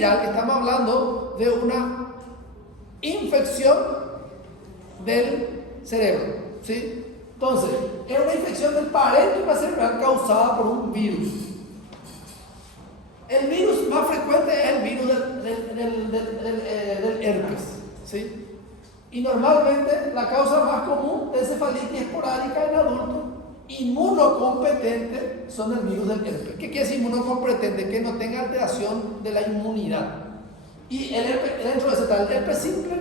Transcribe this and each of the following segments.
viral, estamos hablando de una infección del cerebro, ¿sí? Entonces, es una infección del parénquima cerebral causada por un virus. El virus más frecuente es el virus del herpes, ¿sí? Y normalmente la causa más común de encefalitis esporádica en adultos inmunocompetente son el virus del herpes. ¿Qué quiere decir inmunocompetente? Que no tenga alteración de la inmunidad. Y el herpes, dentro de ese está el herpes simple,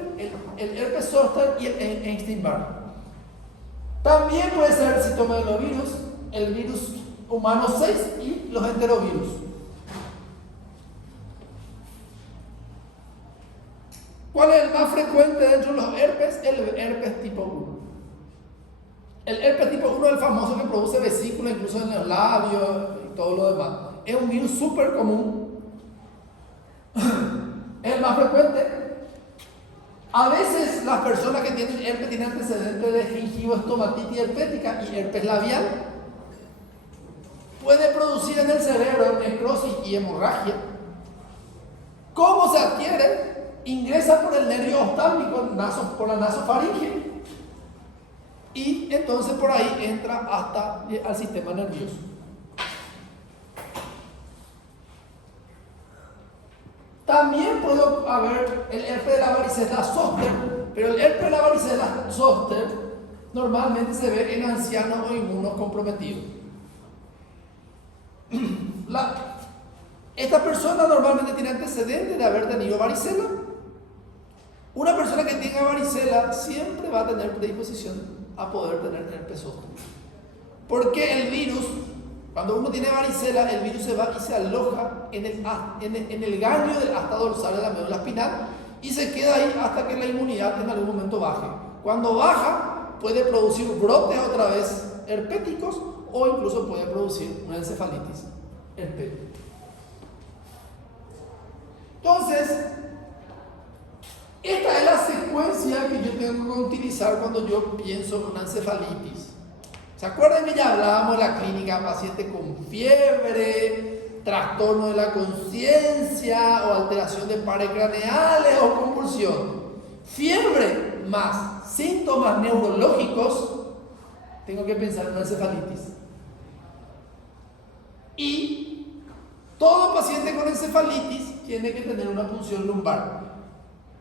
el herpes zóster y el Epstein-Barr. También puede ser citomegalovirus, el virus humano 6 y los enterovirus. ¿Cuál es el más frecuente dentro de los herpes? El herpes tipo 1. El herpes tipo 1 es el famoso que produce vesículas incluso en los labios y todo lo demás. Es un virus súper común. Es el más frecuente. A veces las personas que tienen herpes tienen antecedentes de gingivoestomatitis herpética y herpes labial. Puede producir en el cerebro necrosis y hemorragia. ¿Cómo se adquiere? Ingresa por el nervio oftálmico, por la nasofaringe, y entonces por ahí entra hasta al sistema nervioso. También puede haber el herpes de la varicela zoster, pero el herpes de la varicela zoster normalmente se ve en ancianos o inmunocomprometidos. Esta persona normalmente tiene antecedentes de haber tenido varicela. Una persona que tenga varicela siempre va a tener predisposición a poder tener herpes zóster. Porque el virus, cuando uno tiene varicela, el virus se va y se aloja en el ganglio del asta dorsal de la médula espinal y se queda ahí hasta que la inmunidad en algún momento baje. Cuando baja, puede producir brotes otra vez herpéticos o incluso puede producir una encefalitis herpética. Entonces, esta es la secuencia que yo tengo que utilizar cuando yo pienso en una encefalitis. ¿Se acuerdan que ya hablábamos de la clínica? Paciente con fiebre, trastorno de la conciencia o alteración de pares craneales o convulsión. Fiebre más síntomas neurológicos, tengo que pensar en una encefalitis. Y todo paciente con encefalitis tiene que tener una punción lumbar.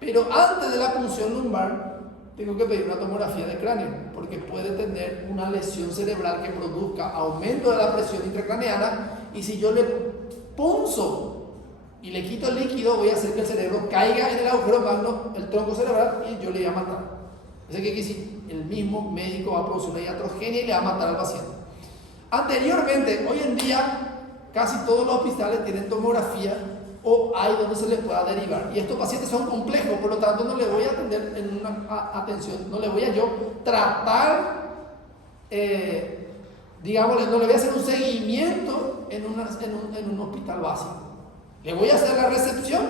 Pero antes de la punción lumbar, tengo que pedir una tomografía de cráneo, porque puede tener una lesión cerebral que produzca aumento de la presión intracraneana, y si yo le punzo y le quito el líquido, voy a hacer que el cerebro caiga en el agujero magno, el tronco cerebral, y yo le voy a matar. Eso quiere decir, el mismo médico va a producir una iatrogenia y le va a matar al paciente. Anteriormente, hoy en día, casi todos los hospitales tienen tomografía o hay donde se les pueda derivar. Y estos pacientes son complejos, por lo tanto no les voy a atender en una atención, no les voy a yo tratar, digamos, no le voy a hacer un seguimiento en un hospital básico. Le voy a hacer la recepción,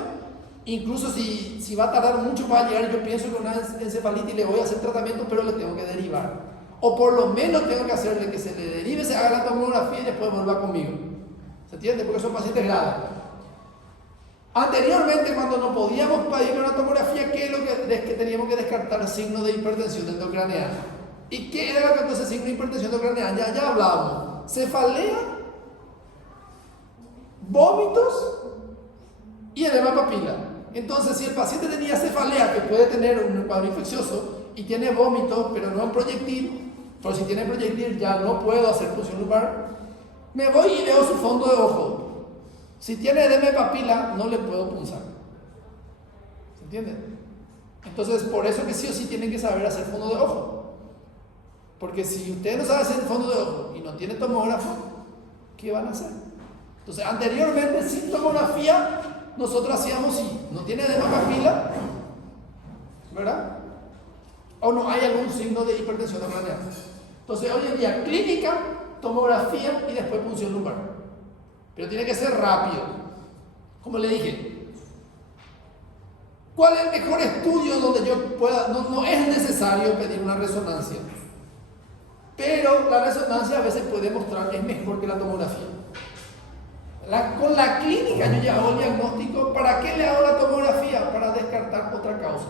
incluso si va a tardar mucho para llegar, yo pienso que una encefalitis le voy a hacer tratamiento, pero le tengo que derivar. O por lo menos tengo que hacerle que se le derive, se haga la tomografía y después vuelva conmigo. ¿Se entiende? Porque son pacientes graves. Anteriormente, cuando no podíamos pedir una tomografía, ¿qué es lo que teníamos que descartar? Signos de hipertensión endocraneal. ¿Y qué era lo que entonces signo de hipertensión endocraneal? Ya hablábamos. Cefalea, vómitos y edema papila. Entonces, si el paciente tenía cefalea, que puede tener un cuadro infeccioso, y tiene vómitos, pero no en proyectil, pero si tiene proyectil ya no puedo hacer punción lumbar, me voy y veo su fondo de ojo. Si tiene edema de papila, no le puedo punzar. ¿Se entiende? Entonces, por eso que sí o sí tienen que saber hacer fondo de ojo. Porque si ustedes no saben hacer fondo de ojo y no tienen tomógrafo, ¿qué van a hacer? Entonces, anteriormente, sin tomografía, nosotros hacíamos si no tiene edema de papila, ¿verdad? O no hay algún signo de hipertensión endocraneal. Entonces, hoy en día, clínica, tomografía y después punción lumbar. Pero tiene que ser rápido. Como le dije, ¿cuál es el mejor estudio donde yo pueda? No es necesario pedir una resonancia, pero la resonancia a veces puede mostrar es mejor que la tomografía. Con la clínica yo ya hago el diagnóstico. ¿Para qué le causa.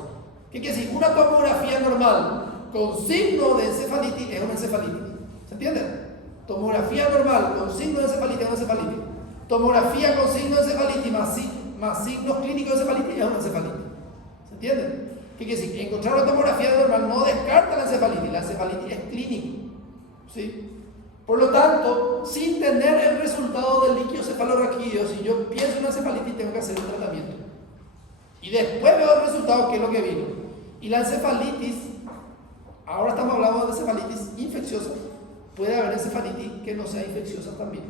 ¿Qué quiere decir? Una tomografía normal con signo de encefalitis es una encefalitis. ¿Se entiende? Tomografía normal con signo de encefalitis es una encefalitis. Tomografía con signo de encefalitis más signos clínicos de encefalitis es una encefalitis. ¿Se entiende? ¿Qué quiere decir? Encontrar una tomografía normal no descarta la encefalitis es clínico. ¿Sí? Por lo tanto, sin tener el resultado del líquido cefalorraquídeo, si yo pienso en una encefalitis, tengo que hacer un tratamiento. Y después veo el resultado, que es lo que vino. Y la encefalitis, ahora estamos hablando de encefalitis infecciosa. Puede haber encefalitis que no sea infecciosa también.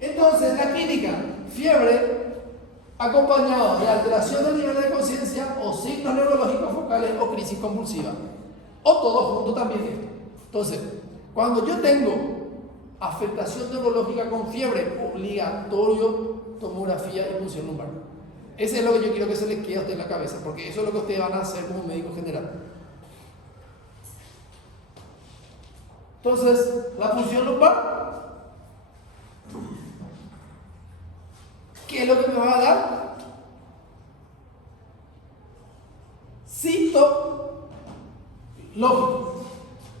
Entonces, la clínica, fiebre acompañado de alteración del nivel de conciencia o signos neurológicos focales o crisis convulsiva. O todo junto también esto. Entonces, cuando yo tengo afectación neurológica con fiebre, obligatorio tomografía y punción lumbar. Ese es lo que yo quiero que se les quede a usted en la cabeza, porque eso es lo que ustedes van a hacer como médico general. Entonces, la punción lumbar, ¿qué es lo que me va a dar? Citológico.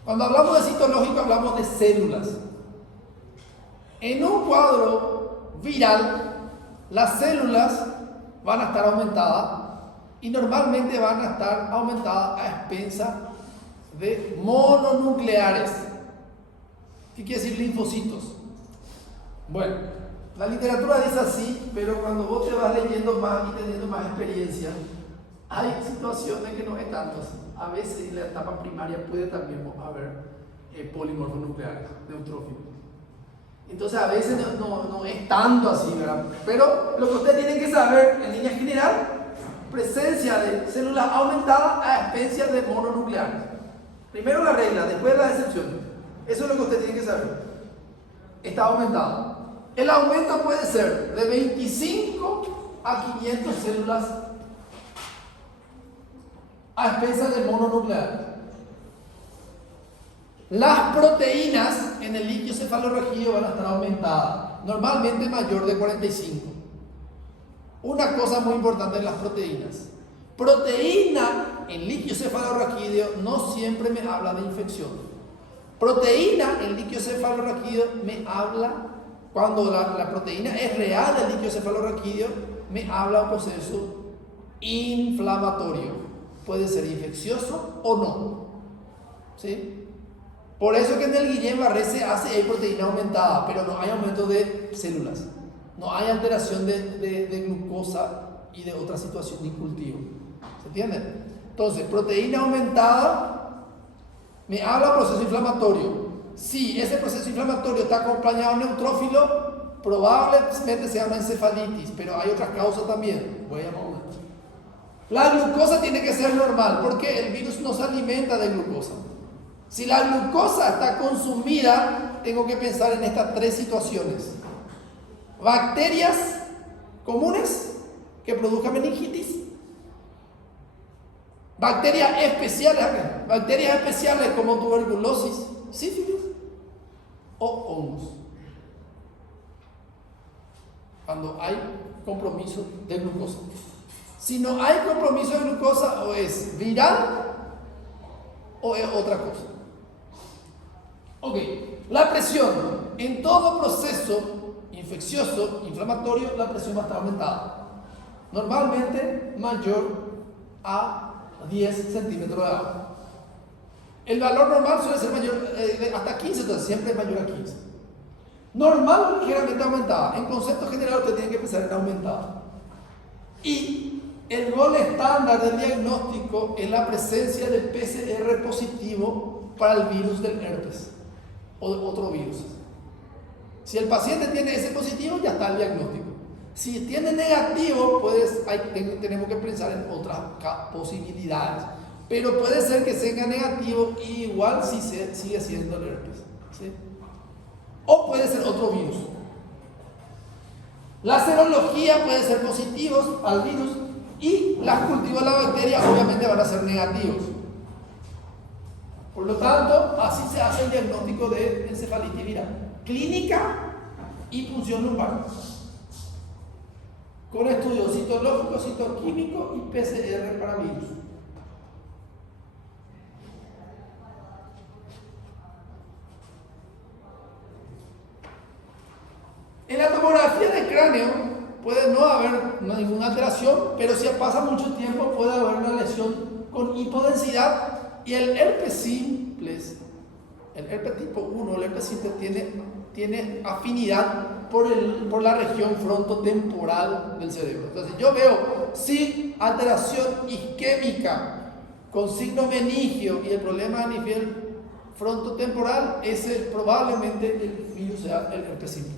Cuando hablamos de citológico hablamos de células. En un cuadro viral, las células van a estar aumentadas y normalmente van a estar aumentadas a expensas de mononucleares. ¿Qué quiere decir linfocitos? Bueno, la literatura dice así, pero cuando vos te vas leyendo más y teniendo más experiencia, hay situaciones que no es tanto así. A veces en la etapa primaria puede también haber polimorfos nucleares, neutrófilos. Entonces a veces no es tanto así, ¿verdad? Pero lo que usted tiene que saber en línea general, presencia de células aumentadas a expensas de mononucleares. Primero la regla, después las excepciones. Eso es lo que usted tiene que saber. Está aumentado. El aumento puede ser de 25 a 500 células a expensas de mononucleares. Las proteínas en el líquido cefalorraquídeo van a estar aumentadas, normalmente mayor de 45. Una cosa muy importante en las proteínas. Proteína en líquido cefalorraquídeo no siempre me habla de infección. Proteína en líquido cefalorraquídeo me habla, cuando la proteína es real del líquido cefalorraquídeo, me habla de un proceso inflamatorio. Puede ser infeccioso o no. ¿Sí? Por eso que en el Guillain-Barré se hace hay proteína aumentada, pero no hay aumento de células. No hay alteración de glucosa y de otra situación de cultivo. ¿Se entiende? Entonces, proteína aumentada me habla de proceso inflamatorio. Si ese proceso inflamatorio está acompañado de neutrófilo, probablemente sea una encefalitis, pero hay otras causas también. Voy a mover. La glucosa tiene que ser normal, porque el virus no se alimenta de glucosa. Si la glucosa está consumida, tengo que pensar en estas tres situaciones. Bacterias comunes que produzcan meningitis. Bacterias especiales como tuberculosis, sífilis o hongos. Cuando hay compromiso de glucosa. Si no hay compromiso de glucosa, o es viral o es otra cosa. Ok, la presión. En todo proceso infeccioso, inflamatorio, la presión va a estar aumentada. Normalmente mayor a 10 centímetros de agua. El valor normal suele ser mayor, hasta 15, entonces siempre es mayor a 15. Normal o ligeramente aumentada. En concepto general usted tiene que pensar en aumentada. Y el gol estándar del diagnóstico es la presencia de PCR positivo para el virus del herpes o de otro virus. Si el paciente tiene ese positivo, ya está el diagnóstico. Si tiene negativo, tenemos que pensar en otras posibilidades. Pero puede ser que tenga negativo y igual si sigue siendo el herpes. ¿Sí? O puede ser otro virus. La serología puede ser positivos al virus y los cultivos de la bacteria obviamente van a ser negativos. Por lo tanto, así se hace el diagnóstico de encefalitis viral. Clínica y punción lumbar. con estudios citológicos, citoquímicos y PCR para virus. En la tomografía de cráneo puede no haber ninguna alteración, pero si pasa mucho tiempo puede haber una lesión con hipodensidad y el herpes simples, el herpes tipo 1, el herpes simple tiene afinidad por la región frontotemporal del cerebro. Entonces yo veo sin alteración isquémica, con signo meningio y el problema a nivel frontotemporal, ese probablemente el virus sea el herpes simple.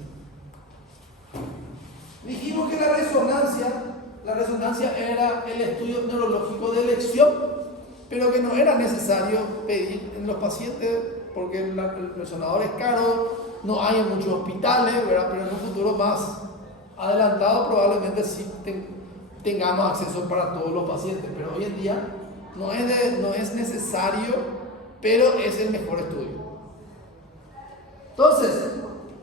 Dijimos que la resonancia era el estudio neurológico de elección, pero que no era necesario pedir en los pacientes porque el resonador es caro, no hay en muchos hospitales, ¿verdad? Pero en un futuro más adelantado probablemente sí tengamos acceso para todos los pacientes, pero hoy en día no es necesario, pero es el mejor estudio. Entonces,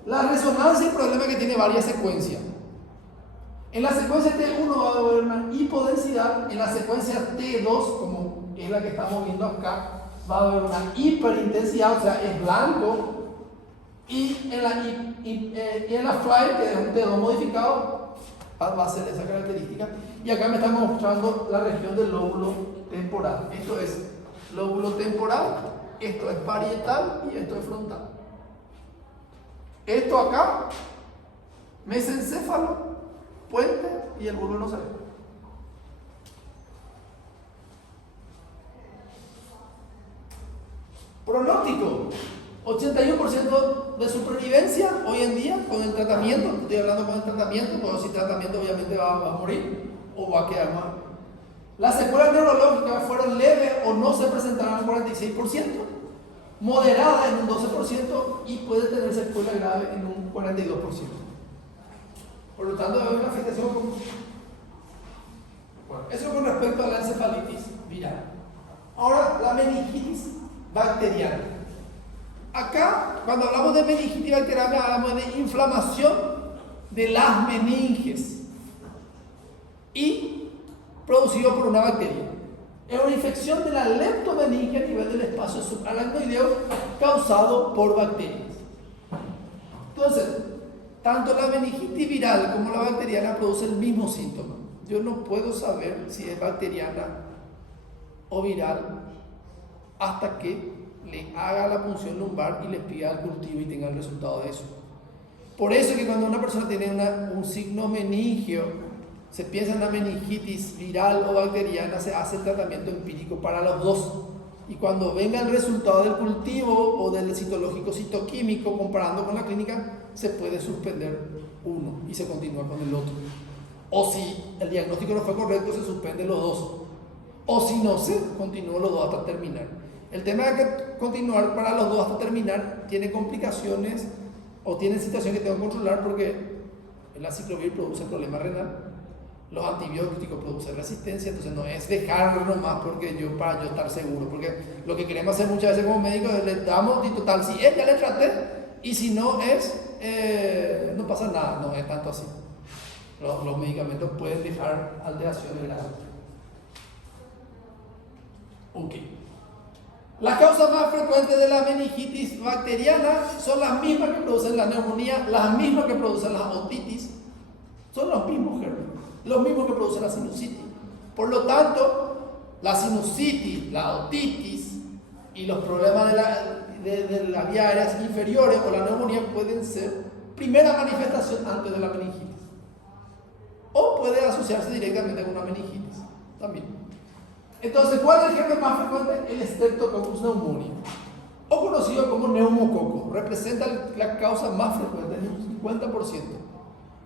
la resonancia es un problema que tiene varias secuencias. En la secuencia T1 va a haber una hipodensidad, en la secuencia T2, como es la que estamos viendo acá, va a haber una hiperintensidad, o sea, es blanco, y en la fly, que es un T2 modificado, va a ser esa característica, y acá me está mostrando la región del lóbulo temporal. Esto es lóbulo temporal, esto es parietal y esto es frontal. Esto acá, mesencéfalo, puente y el bulbo no sale. Pronóstico: 81% de supervivencia hoy en día con el tratamiento. Estoy hablando con el tratamiento, porque si tratamiento obviamente va a morir o va a quedar mal. Las secuelas neurológicas fueron leves o no se presentaron en 46%, moderada en un 12% y puede tener secuela grave en un 42%. Por lo tanto, hay una afectación con... Bueno, eso con respecto a la encefalitis viral. Ahora, la meningitis bacteriana. Acá, cuando hablamos de meningitis bacteriana, hablamos de inflamación de las meninges y producido por una bacteria. Es una infección de la leptomeninge a nivel del espacio subaracnoideo causado por bacterias. Entonces, tanto la meningitis viral como la bacteriana producen el mismo síntoma. Yo no puedo saber si es bacteriana o viral hasta que le haga la punción lumbar y le pida el cultivo y tenga el resultado de eso. Por eso que cuando una persona tiene un signo meningio, se piensa en una meningitis viral o bacteriana, se hace el tratamiento empírico para los dos. Y cuando venga el resultado del cultivo o del citológico citoquímico, comparando con la clínica, se puede suspender uno y se continúa con el otro. O si el diagnóstico no fue correcto, se suspende los dos. O si no, se continúa los dos hasta terminar. El tema de que continuar para los dos hasta terminar tiene complicaciones o tiene situaciones que tengo que controlar porque el aciclovir produce problema renal. Los antibióticos producen resistencia, entonces no es dejarlo nomás para yo estar seguro, porque lo que queremos hacer muchas veces como médicos es le damos y total, si es ya le traté y si no es, no pasa nada, no es tanto así. Los medicamentos pueden dejar alteraciones graves. Ok. Las causas más frecuentes de la meningitis bacteriana son las mismas que producen la neumonía, las mismas que producen la otitis, son los mismos gérmenes. Los mismos que producen la sinusitis. Por lo tanto, la sinusitis, la otitis y los problemas de las vías aéreas inferiores o la neumonía pueden ser primera manifestación antes de la meningitis. O puede asociarse directamente con una meningitis también. Entonces, ¿cuál es el germen más frecuente? El Streptococcus pneumoniae, o conocido como neumococo. Representa la causa más frecuente, en un 50%.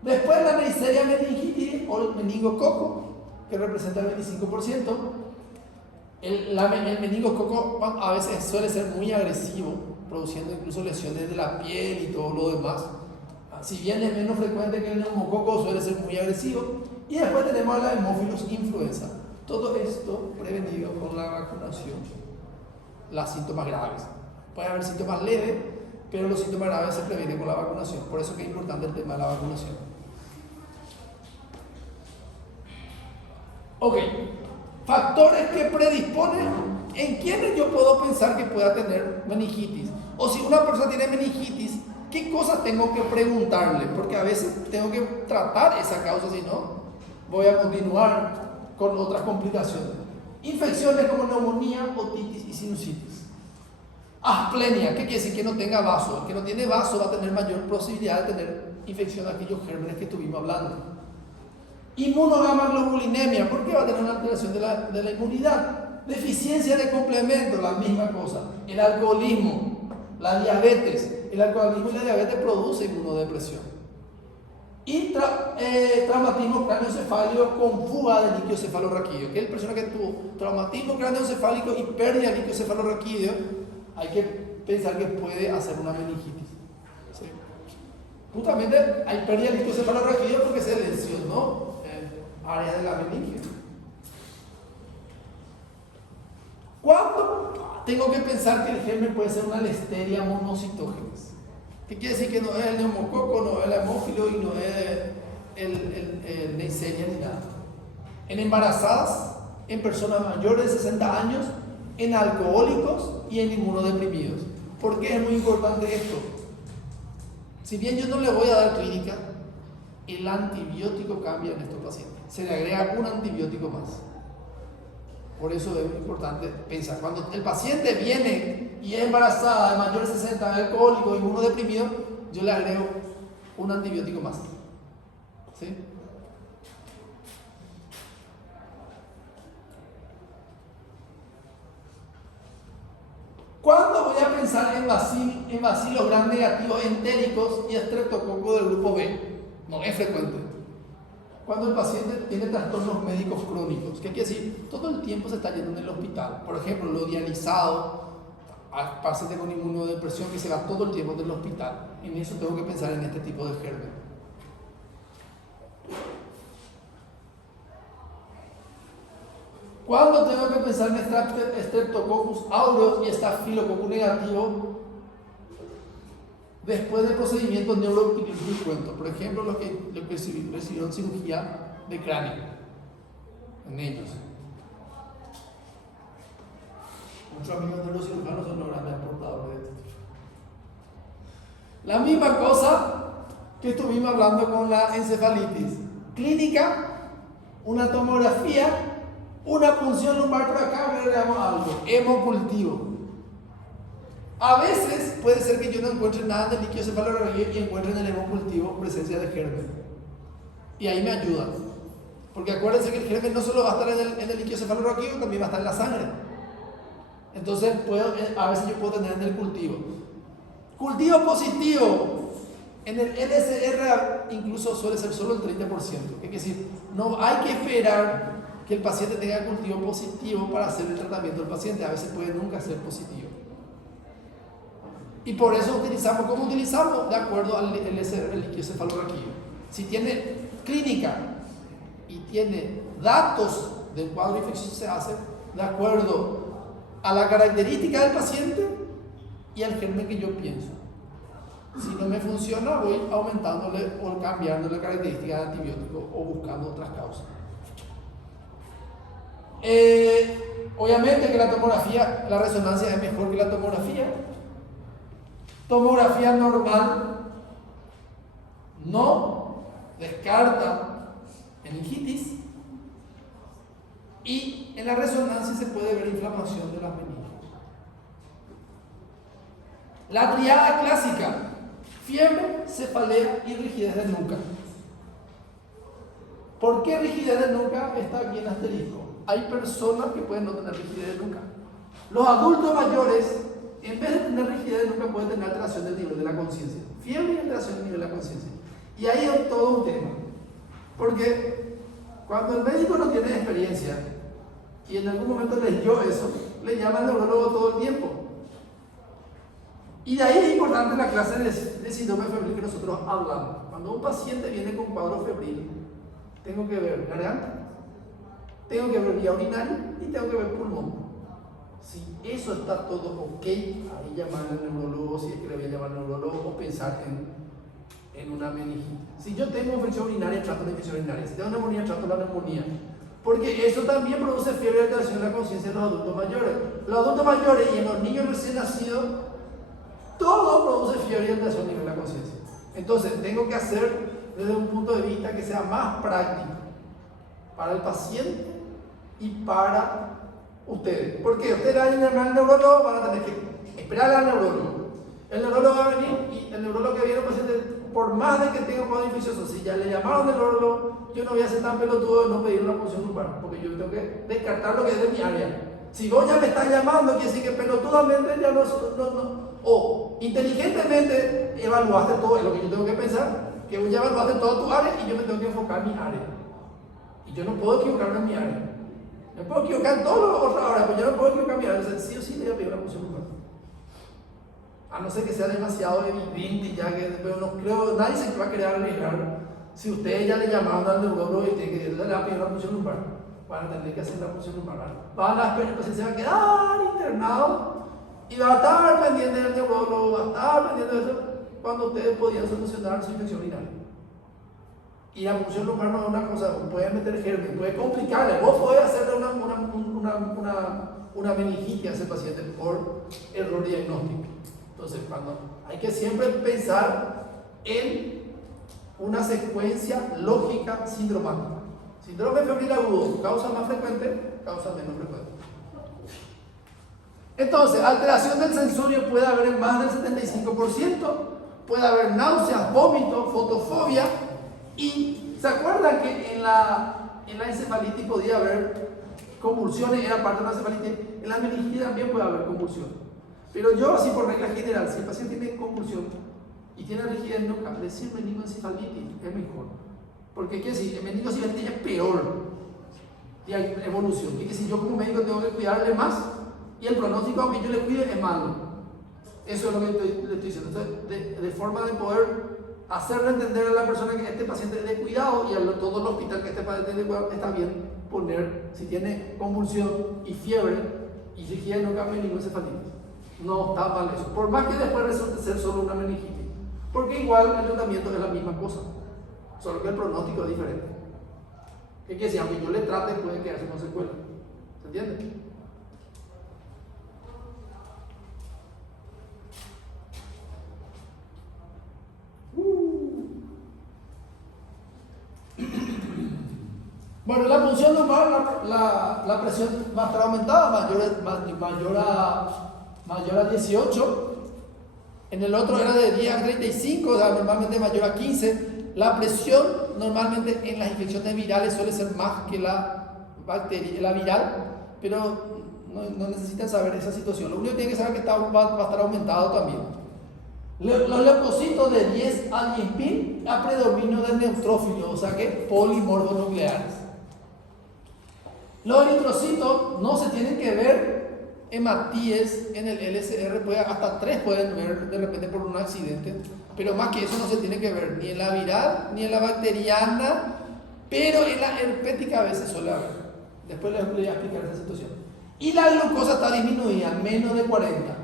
Después la Neisseria meningitis o el meningococo, que representa el 25%. El meningococo a veces suele ser muy agresivo, produciendo incluso lesiones de la piel y todo lo demás. Si bien es menos frecuente que el neumococo, suele ser muy agresivo. Y después tenemos la Haemophilus influenza. Todo esto prevenido con la vacunación. Los síntomas graves. Puede haber síntomas leves, pero los síntomas graves se previenen con la vacunación. Por eso que es importante el tema de la vacunación. Ok, factores que predisponen en quienes yo puedo pensar que pueda tener meningitis. O si una persona tiene meningitis, ¿qué cosas tengo que preguntarle? Porque a veces tengo que tratar esa causa, si no, voy a continuar con otras complicaciones. Infecciones como neumonía, otitis y sinusitis. Asplenia, ¿qué quiere decir? Que no tenga vaso. El que no tiene vaso va a tener mayor posibilidad de tener infección de aquellos gérmenes que estuvimos hablando. Inmunogamaglobulinemia, ¿por qué va a tener una alteración de la inmunidad? Deficiencia de complemento, la misma cosa. El alcoholismo, la diabetes. El alcoholismo y la diabetes producen inmunodepresión. Y traumatismo craneoencefálico con fuga de líquido cefalorraquídeo. Que es la persona que tuvo traumatismo craneoencefálico y pérdida de líquido cefalorraquídeo, hay que pensar que puede hacer una meningitis. ¿Sí? Justamente hay pérdida de líquido cefalorraquídeo porque se lesionó áreas de la meninge. ¿Cuándo tengo que pensar que el germen puede ser una listeria monocitógenes? ¿Qué quiere decir? Que no es el neumococo, no es el hemófilo y no es el Neisseria ni nada. En embarazadas, en personas mayores de 60 años, en alcohólicos y en inmunodeprimidos. ¿Por qué es muy importante esto? Si bien yo no le voy a dar clínica, el antibiótico cambia en estos pacientes. Se le agrega un antibiótico más. Por eso es muy importante pensar. Cuando el paciente viene y es embarazada de mayor de 60, alcohólico, inmunodeprimido, yo le agrego un antibiótico más. ¿Sí? ¿Cuándo voy a pensar en bacilos gram negativos entéricos y estreptococo del grupo B? No es frecuente. Cuando el paciente tiene trastornos médicos crónicos, ¿qué quiere decir? Todo el tiempo se está yendo en el hospital. Por ejemplo, lo dializado, al paciente con inmunodepresión que se va todo el tiempo en el hospital. En eso tengo que pensar en este tipo de germen. ¿Cuándo tengo que pensar en Streptococcus aureus y Staphylococcus negativo? Después de procedimientos neuroquirúrgicos, por ejemplo, los que recibieron cirugía de cráneo, en ellos. Muchos amigos neurocirujanos son los grandes aportadores de esto. La misma cosa que estuvimos hablando con la encefalitis. Clínica, una tomografía, una punción lumbar por acá, le damos algo, hemocultivo. A veces puede ser que yo no encuentre nada de líquido cefalorraquídeo y encuentre en el hemocultivo presencia de germen. Y ahí me ayuda. Porque acuérdense que el germen no solo va a estar en el líquido cefalorraquídeo, también va a estar en la sangre. Entonces a veces yo puedo tener en el cultivo. Cultivo positivo. En el LSR incluso suele ser solo el 30%. Es decir, no hay que esperar que el paciente tenga cultivo positivo para hacer el tratamiento del paciente. A veces puede nunca ser positivo. Y por eso utilizamos, ¿cómo utilizamos? De acuerdo al LSR, el líquido cefalorraquídeo. Si tiene clínica y tiene datos del cuadro infeccioso, se hace de acuerdo a la característica del paciente y al germen que yo pienso. Si no me funciona, voy aumentándole o cambiando la característica de antibiótico o buscando otras causas. Obviamente que la tomografía, la resonancia es mejor que la tomografía. Tomografía normal no descarta meningitis y en la resonancia se puede ver inflamación de las meninges. La triada clásica: fiebre, cefalea y rigidez de nuca. ¿Por qué rigidez de nuca? Está aquí en asterisco. Hay personas que pueden no tener rigidez de nuca. Los adultos mayores, en vez de tener rigidez de nuca, pueden tener alteración del nivel de la conciencia. Fiebre y alteración del nivel de la conciencia. Y ahí es todo un tema. Porque cuando el médico no tiene experiencia y en algún momento leyó eso, le llama al neurólogo todo el tiempo. Y de ahí es importante la clase de síndrome febril que nosotros hablamos. Cuando un paciente viene con cuadro febril, tengo que ver garganta, tengo que ver vía urinaria y tengo que ver pulmón. Si eso está todo ok, ahí llamar al neurólogo, si es que le voy a llamar al neurólogo, o pensar en una meningitis. Si yo tengo infección urinaria, trato la infección urinaria. Si tengo neumonía, trato la neumonía. Porque eso también produce fiebre y alteración de la conciencia en los adultos mayores. Los adultos mayores y en los niños recién nacidos, todo produce fiebre y alteración a nivel de la conciencia. Entonces, tengo que hacer desde un punto de vista que sea más práctico para el paciente y para ustedes. Porque ustedes van a llamar al neurólogo, van a tener que esperar al neurólogo. El neurólogo va a venir y el neurólogo que viene al paciente, por más de que tenga un cuadro infeccioso, si ya le llamaron al neurólogo, yo no voy a ser tan pelotudo de no pedir una punción lumbar, porque yo tengo que descartar lo que es de mi área. Si vos ya me estás llamando, quiere decir que pelotudamente ya o inteligentemente evaluaste todo, es lo que yo tengo que pensar, que vos ya evaluaste toda tu área y yo me tengo que enfocar en mi área. Y yo no puedo equivocarme en mi área. Me puedo equivocar en todas las otras áreas, pero yo no puedo equivocar en mi área. Entonces, sí o sí le voy a pedir una punción lumbar. A no ser que sea demasiado evidente ya que, pero no creo, nadie se va a querer arriesgar. Si ustedes ya le llamaron al neurólogo y le va a pedir una punción lumbar, van a tener que hacer la punción lumbar. El paciente se va a quedar internado y va a estar pendiente del neurólogo, va a estar pendiente de eso cuando ustedes podían solucionar su infección urinaria. Y la punción lumbar no es una cosa, puede meter germen, puede complicarle. Vos podés hacerle una meningitis a ese paciente por error diagnóstico. Entonces, hay que siempre pensar en una secuencia lógica sindromática. Síndrome febril agudo, causa más frecuente, causa menos frecuente. Entonces, alteración del sensorio puede haber en más del 75%, puede haber náuseas, vómitos, fotofobia, y ¿se acuerdan que en la encefalitis podía haber convulsiones? Era parte de la encefalitis. En la meningitis también puede haber convulsiones. Pero yo, así por regla general, si el paciente tiene convulsión y tiene rigidez nuca, decir meningoencefalitis es mejor. Porque quiere decir, el meningoencefalitis es peor y hay evolución. Quiere decir, yo como médico tengo que cuidarle más y el pronóstico, aunque yo le cuide, es malo. Eso es lo que le estoy diciendo. Entonces, de forma de poder hacerle entender a la persona que este paciente es de cuidado y a todo el hospital que este paciente es de cuidado, está bien poner, si tiene convulsión y fiebre y rigidez nuca, meningoencefalitis. No está mal eso, por más que después resulte ser solo una meningitis, porque igual el tratamiento es la misma cosa, solo que el pronóstico es diferente. ¿Qué quiere decir? Aunque yo le trate, puede quedarse con secuelas. ¿Se entiende? Bueno, la punción lumbar, la presión va a estar aumentada, mayor a 18. En el otro era de 10 a 35, o sea, normalmente mayor a 15. La presión normalmente en las infecciones virales suele ser más que la viral, pero no necesitan saber esa situación. Lo único que tienen que saber es que va a estar aumentado también. Los leucocitos de 10 a 10.000 a predominio del neutrófilo, o sea que polimorfonucleares. Los eritrocitos no se tienen que ver hematíes en el LSR, hasta 3 pueden ver de repente por un accidente, pero más que eso no se tiene que ver ni en la viral ni en la bacteriana, pero en la herpética a veces suele haber. Después les voy a explicar esa situación. Y la glucosa está disminuida, menos de 40.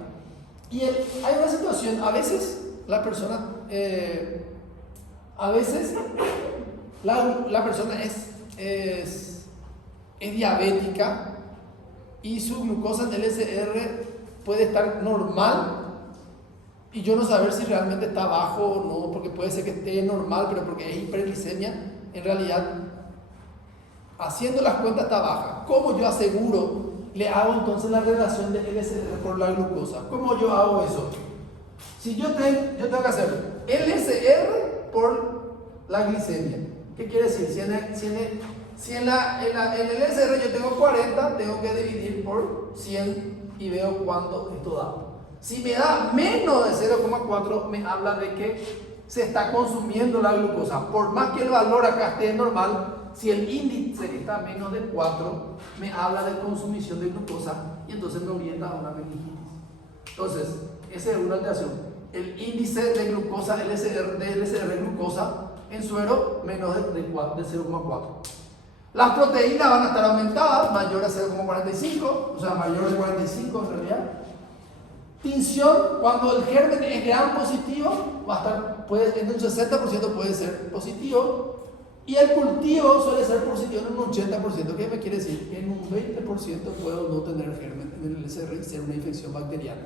Y hay una situación, a veces la persona, la persona es diabética y su glucosa en el LSR puede estar normal y yo no saber si realmente está bajo o no, porque puede ser que esté normal, pero porque es hiperglicemia, en realidad, haciendo las cuentas está baja. ¿Cómo yo aseguro? Le hago entonces la relación de LSR por la glucosa. ¿Cómo yo hago eso? Si yo tengo que hacer LSR por la glicemia. ¿Qué quiere decir? Si en el LSR yo tengo 40, tengo que dividir por 100 y veo cuánto esto da. Si me da menos de 0,4, me habla de que se está consumiendo la glucosa. Por más que el valor acá esté normal, si el índice está a menos de 4, me habla de consumición de glucosa y entonces me orienta a una meningitis. Entonces, esa es una alteración. El índice de glucosa, de LSR glucosa en suero menos de 0,4. Las proteínas van a estar aumentadas, mayor a 0,45, o sea, mayor de 45 en realidad. Tinción, cuando el germen es gram positivo, va a estar, en un 60% puede ser positivo. Y el cultivo suele ser positivo en un 80%. 80%. ¿Qué me quiere decir? En un 20% puedo no tener germen en el SR y ser una infección bacteriana.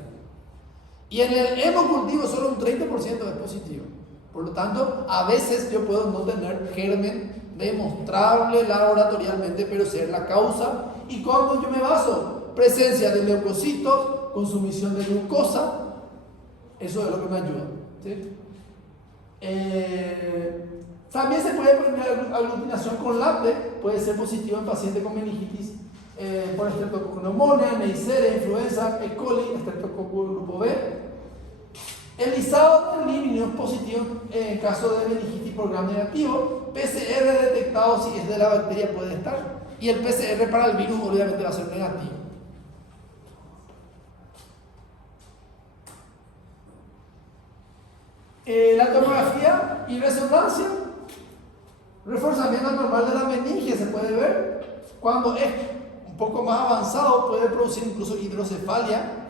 Y en el hemocultivo solo un 30% es positivo. Por lo tanto, a veces yo puedo no tener germen demostrable laboratorialmente, pero ser la causa. Y cuando yo me baso, presencia de leucocitos, consumición de glucosa, eso es lo que me ayuda, ¿sí? También se puede poner aglutinación con LAPTE, puede ser positivo en pacientes con meningitis por estreptococcus pneumoniae, Neisseria, influenza, E. coli, estreptococcus grupo B. El lisado del límino es positivo en caso de meningitis por gram negativo. PCR detectado si es de la bacteria puede estar. Y el PCR para el virus obviamente va a ser negativo. La tomografía y resonancia, reforzamiento normal de la meninge se puede ver. Cuando es un poco más avanzado puede producir incluso hidrocefalia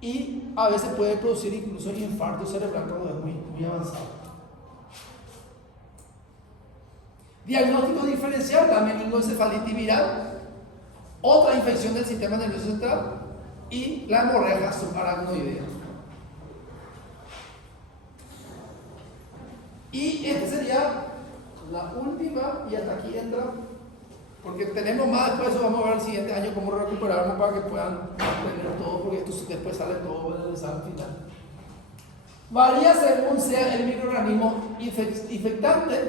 y a veces puede producir incluso infarto cerebral cuando es muy avanzado. Diagnóstico diferencial, la meningoencefalitis viral, otra infección del sistema nervioso central y la hemorragia subaracnoidea. Y esta sería la última, y hasta aquí entra, porque tenemos más después, eso vamos a ver el siguiente año cómo recuperarnos para que puedan tener todo, porque esto después sale todo en el examen final. Varía según sea el microorganismo infectante.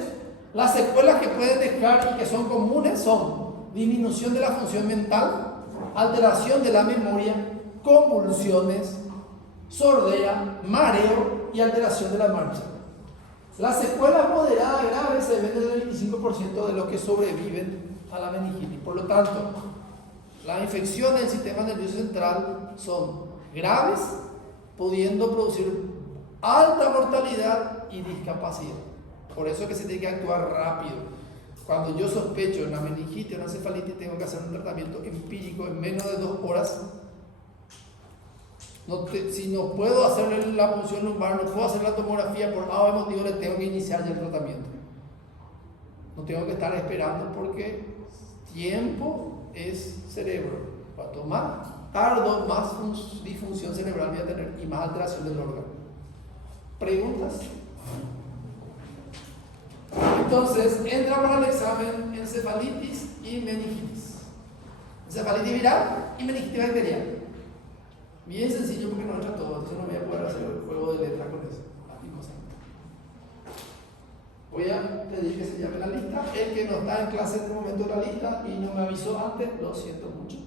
Las secuelas que pueden dejar y que son comunes son disminución de la función mental, alteración de la memoria, convulsiones, sordera, mareo y alteración de la marcha. Las secuelas moderadas graves se ven en el 25% de los que sobreviven a la meningitis. Por lo tanto, las infecciones del sistema nervioso central son graves, pudiendo producir alta mortalidad y discapacidad. Por eso es que se tiene que actuar rápido. Cuando yo sospecho una meningitis o una encefalitis, tengo que hacer un tratamiento empírico en menos de 2 horas. Si no puedo hacer la punción lumbar, no puedo hacer la tomografía por A motivo, le tengo que iniciar ya el tratamiento. No tengo que estar esperando porque tiempo es cerebro. Para tomar, tardo, más disfunción cerebral voy a tener y más alteración del órgano. ¿Preguntas? Entonces, entra para el examen encefalitis y meningitis. Encefalitis viral y meningitis bacteriana. Bien sencillo porque no entra todo, entonces no voy a poder hacer el juego de letras con eso. Voy a pedir que se llame la lista. El que no está en clase en el momento de la lista y no me avisó antes, lo siento mucho.